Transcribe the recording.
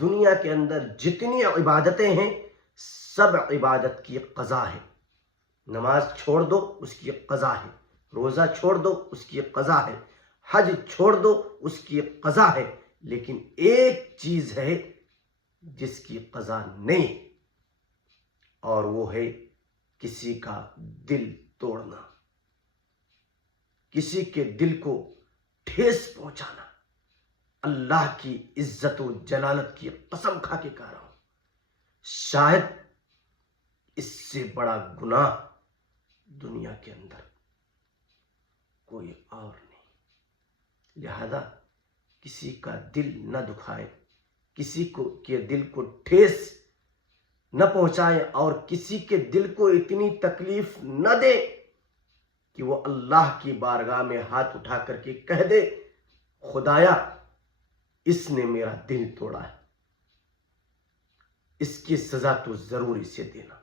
دنیا کے اندر جتنی عبادتیں ہیں سب عبادت کی قضا ہے. نماز چھوڑ دو اس کی قضا ہے، روزہ چھوڑ دو اس کی قضا ہے، حج چھوڑ دو اس کی قضا ہے، لیکن ایک چیز ہے جس کی قضا نہیں، اور وہ ہے کسی کا دل توڑنا، کسی کے دل کو ٹھیس پہنچانا. اللہ کی عزت و جلالت کی قسم کھا کے کہہ رہا ہوں، شاید اس سے بڑا گناہ دنیا کے اندر کوئی اور نہیں. لہذا کسی کا دل نہ دکھائے، کسی کے دل کو ٹھیس نہ پہنچائے، اور کسی کے دل کو اتنی تکلیف نہ دے کہ وہ اللہ کی بارگاہ میں ہاتھ اٹھا کر کے کہہ دے خدایا اس نے میرا دل توڑا ہے، اس کی سزا تو ضرور اسے دینا.